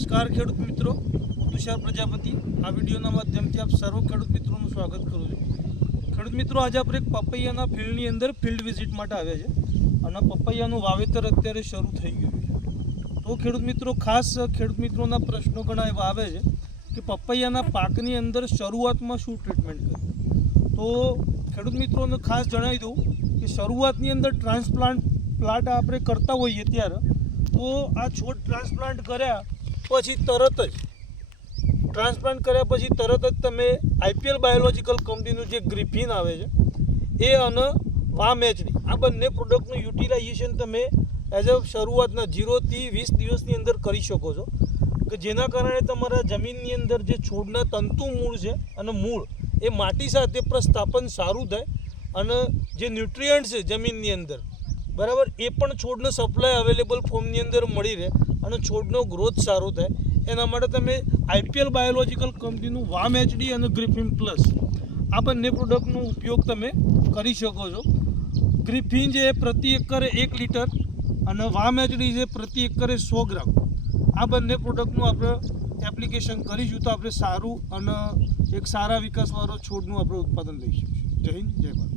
નમસ્કાર ખેડૂત મિત્રો, હું તુષાર પ્રજાપતિ આ વિડીયોના માધ્યમથી આપ સર્વ ખેડૂત મિત્રોનું સ્વાગત કરું છું। ખેડૂત મિત્રો, આજે આપણે એક પપૈયાના ફિલ્ડની અંદર ફિલ્ડ વિઝિટ માટે આવ્યા છે અને પપૈયાનું વાવેતર અત્યારે શરૂ થઈ ગયું છે। તો ખેડૂત મિત્રો, ખાસ ખેડૂત મિત્રોના પ્રશ્નો ઘણા એવા આવે છે કે પપૈયાના પાકની અંદર શરૂઆતમાં શું ટ્રીટમેન્ટ કરવી। તો ખેડૂત મિત્રોને ખાસ જણાવી દઉં કે શરૂઆતની અંદર ટ્રાન્સપ્લાન્ટ આપણે કરતા હોઈએ ત્યારે તો આ છોડ ટ્રાન્સપ્લાન્ટ કર્યા પછી તરત જ તમે આઈપીએલ બાયોલોજિકલ કંપનીનું જે ગ્રિફિન આવે છે એ અને વામેચડી આ બંને પ્રોડક્ટનું યુટિલાઇઝેશન તમે એઝ અ શરૂઆતના 0 થી 20 દિવસની અંદર કરી શકો છો કે જેના કારણે તમારા જમીનની અંદર જે છોડના તંતુ મૂળ છે અને મૂળ એ માટી સાથે પ્રસ્થાપન સારું થાય અને જે ન્યુટ્રિયન્ટ છે જમીનની અંદર બરાબર એ પણ છોડનો સપ્લાય અવેલેબલ ફોર્મની અંદર મળી રહે અને છોડનો ગ્રોથ સારો થાય એના માટે તમે આઈપીએલ બાયોલોજિકલ કંપનીનું વામેચડી અને ગ્રિફિન પ્લસ આ બંને પ્રોડક્ટનો ઉપયોગ તમે કરી શકો છો। ગ્રિફિન જે પ્રતિ એકરે 1 લીટર અને વામેચડી જે પ્રતિ એકરે 100 ગ્રામ આ બંને પ્રોડક્ટનું આપણે એપ્લિકેશન કરીશું તો આપણે સારું અને એક સારા વિકાસવાળો છોડનું આપણે ઉત્પાદન લઈ શકીશું। જય હિન્દ, જય ભારત।